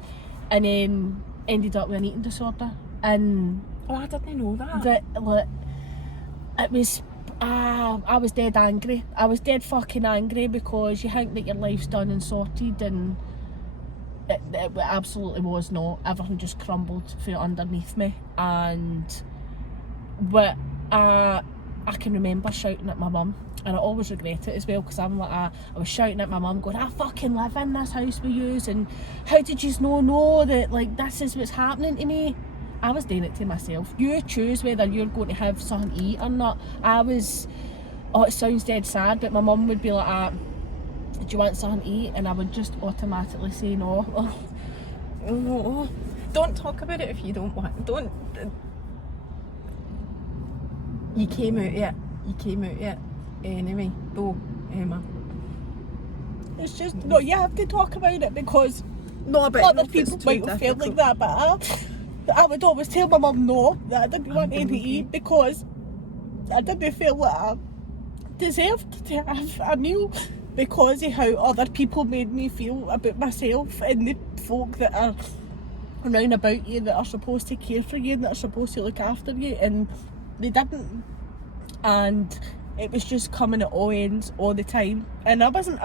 and then ended up with an eating disorder. And I didn't know that. It was I was dead angry. I was dead fucking angry, because you think that your life's done and sorted, and it absolutely was not. Everything just crumbled from underneath me. And I can remember shouting at my mum, and I always regret it as well, because I'm like, I was shouting at my mum going, I fucking live in this house with yous, and how did yous know that like this is what's happening to me? I was doing it to myself. You choose whether you're going to have something to eat or not. It sounds dead sad, but my mum would be like, do you want something to eat? And I would just automatically say no. Oh, don't talk about it if you don't want. Don't. You came out of it. Anyway, though, Emma. It's just, no, you have to talk about it, because No, but other people might have felt like that, but I would always tell my mum no, that I didn't want anything to eat, because I didn't feel like I deserved to have a meal, because of how other people made me feel about myself, and the folk that are around about you, that are supposed to care for you, and that are supposed to look after you, and they didn't. And it was just coming at all ends all the time, and I wasn't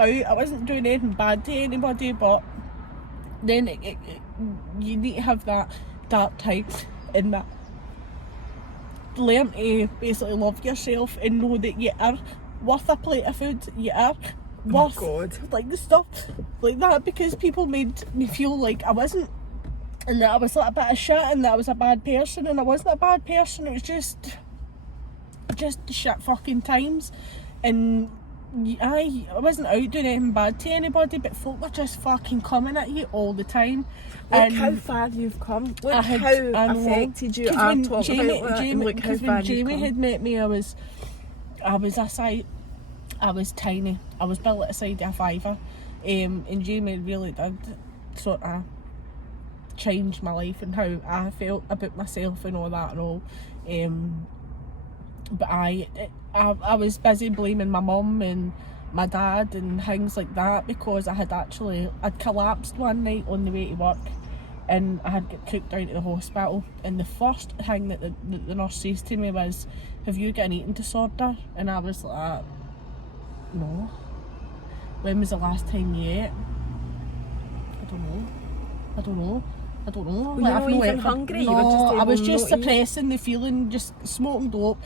doing anything bad to anybody, but then you need to have that dark time, and that learn to basically love yourself and know that you are worth a plate of food. You are worth like the stuff like that, because people made me feel like I wasn't, and that I was like a bit of shit, and that I was a bad person, and I wasn't a bad person. It was just shit fucking times, and I wasn't out doing anything bad to anybody, but folk were just fucking coming at you all the time. Look how far you've come. Look how affected you are talking about it. Look how far when Jamie had met me, I was tiny. I was built at the side of a fiver, and Jamie really did sort of change my life and how I felt about myself and all that and all. But I was busy blaming my mum and my dad and things like that, because I'd collapsed one night on the way to work, and I had got cooked out to the hospital, and the first thing that the nurse says to me was, have you got an eating disorder? And I was like, no. When was the last time you ate? I don't know. Well, you weren't even hungry. No, I was just suppressing the feeling, just smoking dope,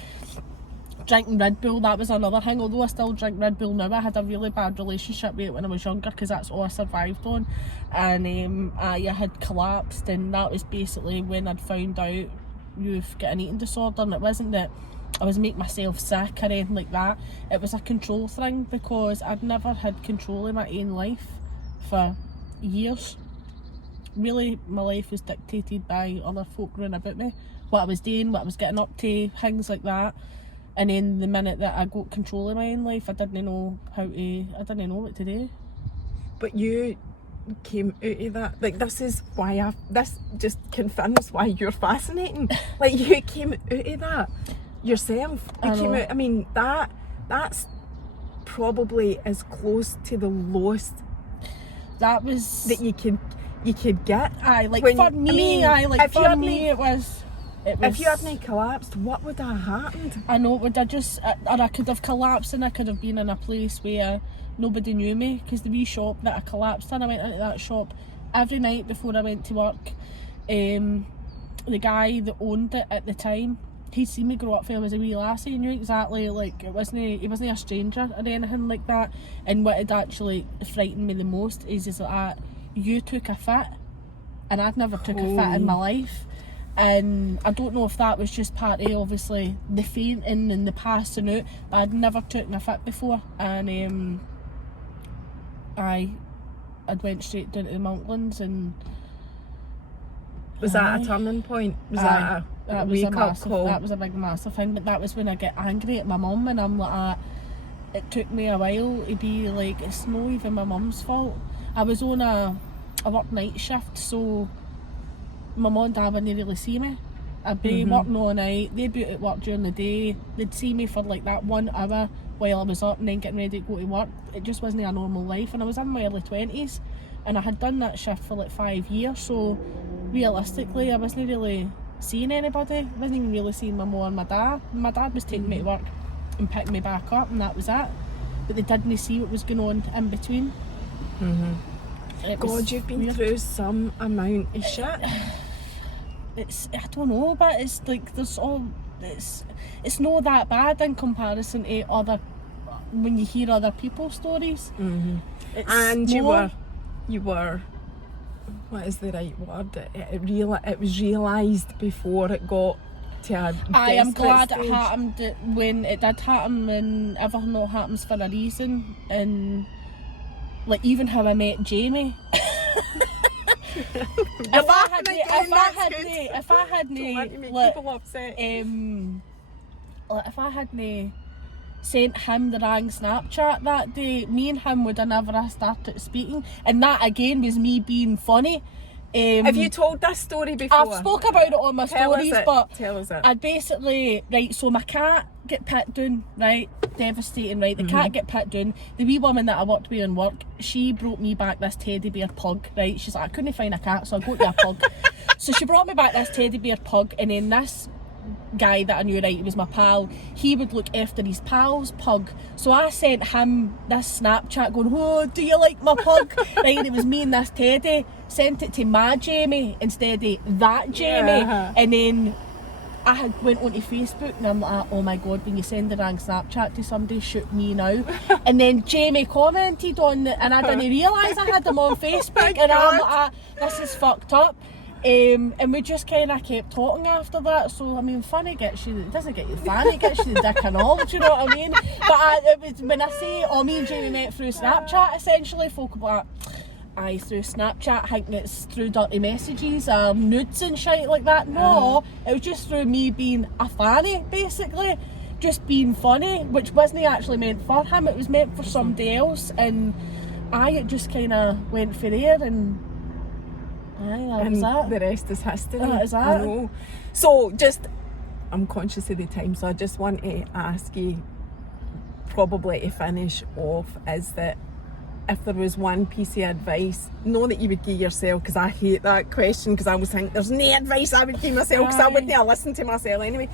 drinking Red Bull. That was another thing. Although I still drink Red Bull now, I had a really bad relationship with it when I was younger, because that's all I survived on. And I had collapsed, and that was basically when I'd found out you've got an eating disorder. And it wasn't that I was making myself sick or anything like that. It was a control thing, because I'd never had control of my own life for years. Really, my life was dictated by other folk around about me, what I was doing, what I was getting up to, things like that. And then the minute that I got control of my own life, I didn't know what to do. But you came out of that. Like, this just confirms why you're fascinating. Like, you came out of that yourself. I mean, that's probably as close to the lowest that was that you could get. For me it was. If you hadn't collapsed, what would have happened? I know, would I just, or I could have collapsed and I could have been in a place where nobody knew me, because the wee shop that I collapsed in, I went into that shop every night before I went to work. The guy that owned it at the time, he'd seen me grow up when I was a wee lassie. He knew exactly, like, he wasn't a stranger or anything like that. And what had actually frightened me the most is that you took a fit, and I'd never took a fit in my life. And I don't know if that was just part of, obviously, the fainting and the passing out, but I'd never taken a fit before. And I'd went straight down to the Monklands. And was that a turning point? Was that a wake-up call? That was a big, massive thing. But that was when I get angry at my mum, and I'm like, it took me a while to be like, it's not even my mum's fault. I was on a work night shift, so my mum and dad wouldn't really see me. I'd be working all night, they'd be out at work during the day, they'd see me for like that 1 hour while I was up and then getting ready to go to work. It just wasn't a normal life, and I was in my early 20s, and I had done that shift for like 5 years, so realistically I wasn't really seeing anybody. I wasn't even really seeing my mum and my dad. My dad was taking me to work and picking me back up, and that was it. But they didn't see what was going on in between. God, you've been through some amount of shit. I don't know, but it's like it's not that bad in comparison to other, when you hear other people's stories. And you were what is the right word? It was realised before it got to a I am glad stage. it happened when it did happen, and everything not happens for a reason. And like, even how I met Jamie. If I hadn't sent him the wrong Snapchat that day, me and him would have never started speaking, and that again was me being funny. Have you told this story before? I've spoke about it on my stories, but tell us it. I'd basically, right, so my cat get put down, right, devastating, right, the cat get put down, the wee woman that I worked with in work, she brought me back this teddy bear pug, right, she's like, I couldn't find a cat, so I got to a pug. So she brought me back this teddy bear pug, and then this guy that I knew, right, he was my pal, he would look after his pal's pug. So I sent him this Snapchat going, oh, do you like my pug? Right, and it was me and this teddy. Sent it to my Jamie instead of that Jamie. And then I had went onto Facebook, and I'm like, oh my god, when you send the wrong Snapchat to somebody, shoot me now. And then Jamie commented on it, and I didn't realise I had them on Facebook. And I'm like, this is fucked up. And we just kind of kept talking after that. So I mean, funny gets you, it doesn't get you funny, it gets you the dick and all, do you know what I mean? But it was, when I say, oh, me and Jamie met through Snapchat, essentially, folk are like, aye, through Snapchat, thinking it's through dirty messages, nudes and shit like that. No, it was just through me being a fanny, basically, just being funny, which wasn't actually meant for him, it was meant for somebody else. And it just kind of went for there, and that was that. The rest is history. That is that. I know. So I'm conscious of the time, so I just want to ask you, probably to finish off, is that if there was one piece of advice, not that you would give yourself, because I hate that question, because I always think there's no advice I would give myself, because I wouldn't have listened to myself anyway,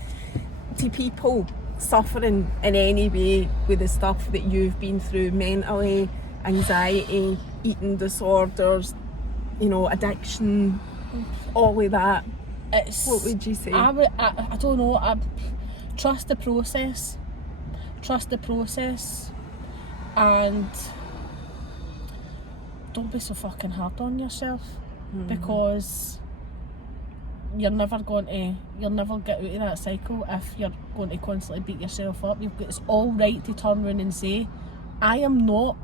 to people suffering in any way with the stuff that you've been through, mentally, anxiety, eating disorders, you know, addiction, all of that, what would you say? I don't know, trust the process, and don't be so fucking hard on yourself, because you're never get out of that cycle if you're going to constantly beat yourself up. It's all right to turn around and say, I am not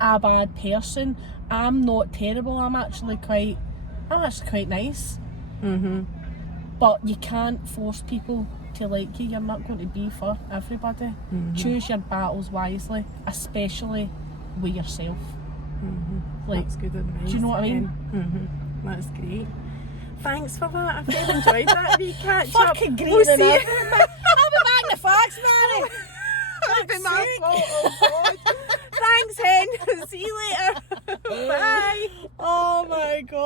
a bad person, I'm not terrible, I'm actually quite nice. But you can't force people to like you. You're not going to be for everybody. Choose your battles wisely, especially with yourself. Like, that's good advice. do you know what I mean? That's great. Thanks for that. I've really enjoyed that wee catch up. Fucking great. We'll see you. I'll be back in the facts, Mary. That'd be my fault. Oh God. Thanks,